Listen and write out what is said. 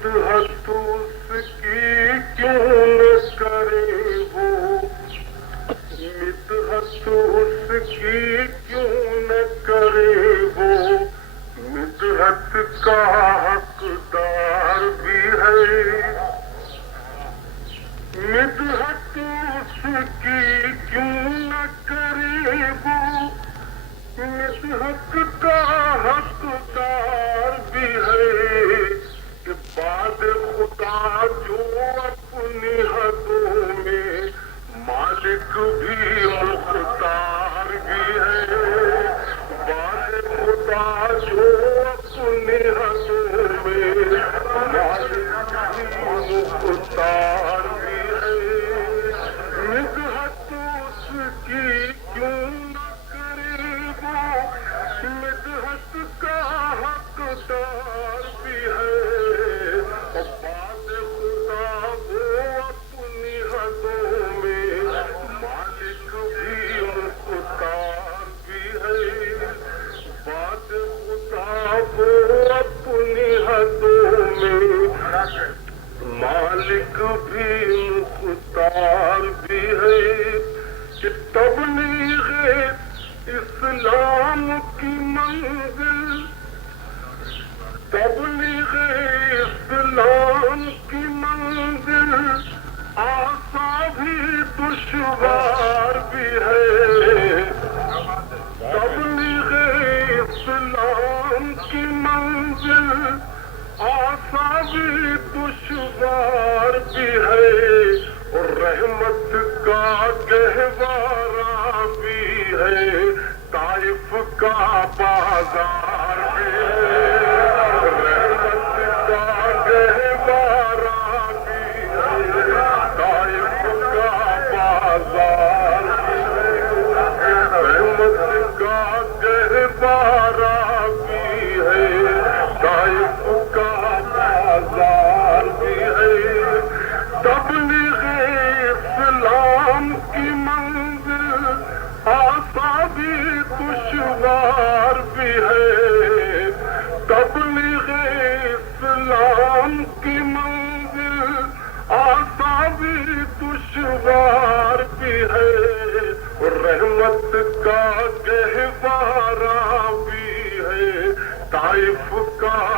مدحت اس کی کیوں نہ کرے وہ، مدحت اس کی کیوں نہ کرے وہ، مدحت کا حقدار بھی ہے، مدحت اس کی کیوں نہ کرے وہ، مدحت کا حقدار بھی ہے، کہ بعد خدا جو اپنی حدوں میں مالک بھی مختار بھی ہے، بعد خدا جو اپنی حدوں میں مالک بھی مختار بھی ہے، مدحت اس کی کیوں نہ کرے وہ، مدحت کا حقدار بھی ہے، بعد خدا وہ اپنی حدوں میں مالک بھی مختار بھی ہے، بعد خدا وہ اپنی حدوں میں مالک بھی مختار بھی ہے، کہ تبلیغ اسلام کی منزل، تبلیغ اسلام کی منزل آسان بھی دشوار بھی ہے، تبلیغ اسلام کی منزل آسان بھی دشوار بھی ہے، اور رحمت کا گہوارہ بھی ہے، طائف کا بازار بھی ہے، رحمت کا گہوارہ بھی ہے، طائف کا بازار بھی ہے، رحمت کا گہوارہ بھی ہے، طائف کا بازار بھی ہے، تبلیغ اسلام کی منزل آسان بھی دشوار بھی ہے، تبلیغ اسلام کی منزل آسان بھی دشوار بھی ہے، رحمت کا گہوارہ بھی ہے، طائف کا